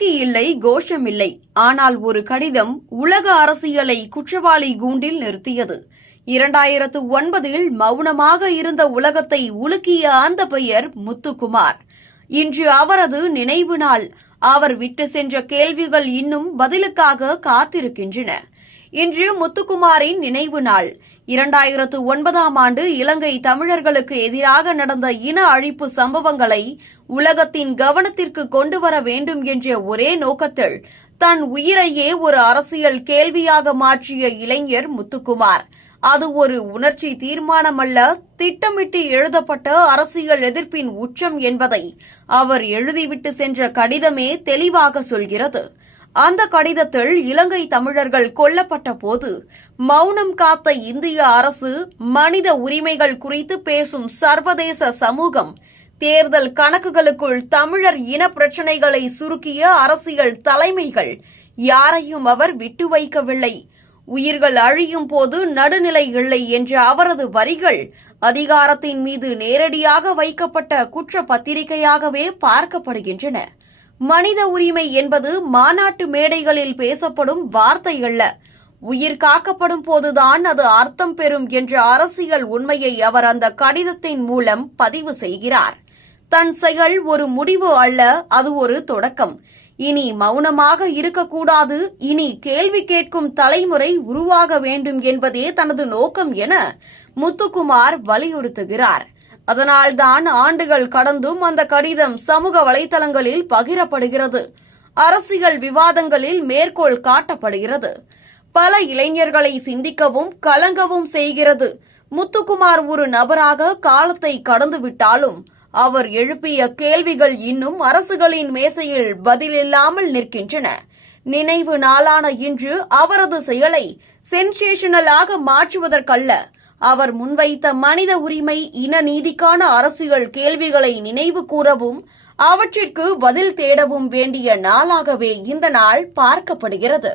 துப்பாக்கி இல்லை, கோஷம் இல்லை. ஆனால் ஒரு கடிதம் உலக அரசியலை குற்றவாளி கூண்டில் நிறுத்தியது. 2009 மௌனமாக இருந்த உலகத்தை உலுக்கிய அந்த பெயர் முத்துக்குமார். இன்று அவரது நினைவு நாள். அவர் விட்டு சென்ற கேள்விகள் இன்னும் பதிலுக்காக காத்திருக்கின்றன. இன்று முத்துக்குமாரின் நினைவு நாள். 2009ஆம் ஆண்டு இலங்கை தமிழர்களுக்கு எதிராக நடந்த இன அழிப்பு சம்பவங்களை உலகத்தின் கவனத்திற்கு கொண்டுவர வேண்டும் என்ற ஒரே நோக்கத்தில் தன் உயிரையே ஒரு அரசியல் கேள்வியாக மாற்றிய இளைஞர் முத்துக்குமார். அது ஒரு உணர்ச்சி தீர்மானமல்ல, திட்டமிட்டு எழுதப்பட்ட அரசியல் எதிர்ப்பின் உச்சம் என்பதை அவர் எழுதிவிட்டு சென்ற கடிதமே தெளிவாக சொல்கிறது. அந்த கடிதத்தில் இலங்கை தமிழர்கள் கொல்லப்பட்ட போது மௌனம் காத்த இந்திய அரசு, மனித உரிமைகள் குறித்து பேசும் சர்வதேச சமூகம், தேர்தல் கணக்குகளுக்குள் தமிழர் இன பிரச்சினைகளை சுருக்கிய அரசியல் தலைமைகள், யாரையும் அவர் விட்டு வைக்கவில்லை. உயிர்கள் அழியும் போது நடுநிலை இல்லை என்ற அவரது வரிகள் அதிகாரத்தின் மீது நேரடியாக வைக்கப்பட்ட குற்ற பத்திரிகையாகவே பார்க்கப்படுகின்றன. மனித உரிமை என்பது மாநாட்டு மேடைகளில் பேசப்படும் வார்த்தை அல்ல, உயிர் காக்கப்படும் போதுதான் அது அர்த்தம் பெறும் என்ற அரசியல் உண்மையை அவர் அந்த கடிதத்தின் மூலம் பதிவு செய்கிறார். தன் செயல் ஒரு முடிவு அல்ல, அது ஒரு தொடக்கம். இனி மௌனமாக இருக்கக்கூடாது, இனி கேள்வி கேட்கும் தலைமுறை உருவாக வேண்டும் என்பதே தனது நோக்கம் என முத்துக்குமார் வலியுறுத்துகிறார். அதனால்தான் ஆண்டுகள் கடந்தும் அந்த கடிதம் சமூக வலைதளங்களில் பகிரப்படுகிறது, அரசியல் விவாதங்களில் மேற்கோள் காட்டப்படுகிறது, பல இளைஞர்களை சிந்திக்கவும் கலங்கவும் செய்கிறது. முத்துக்குமார் ஒரு நபராக காலத்தை கடந்துவிட்டாலும் அவர் எழுப்பிய கேள்விகள் இன்னும் அரசுகளின் மேசையில் பதிலில்லாமல் நிற்கின்றன. நினைவு நாளான இன்று அவரது செயலை சென்சேஷனலாக மாற்றுவதற்கல்ல, அவர் முன்வைத்த மனித உரிமை, இன நீதிக்கான அரசியல் கேள்விகளை நினைவு கூறவும் அவற்றிற்கு பதில் தேடவும் வேண்டிய நாளாகவே இந்த நாள் பார்க்கப்படுகிறது.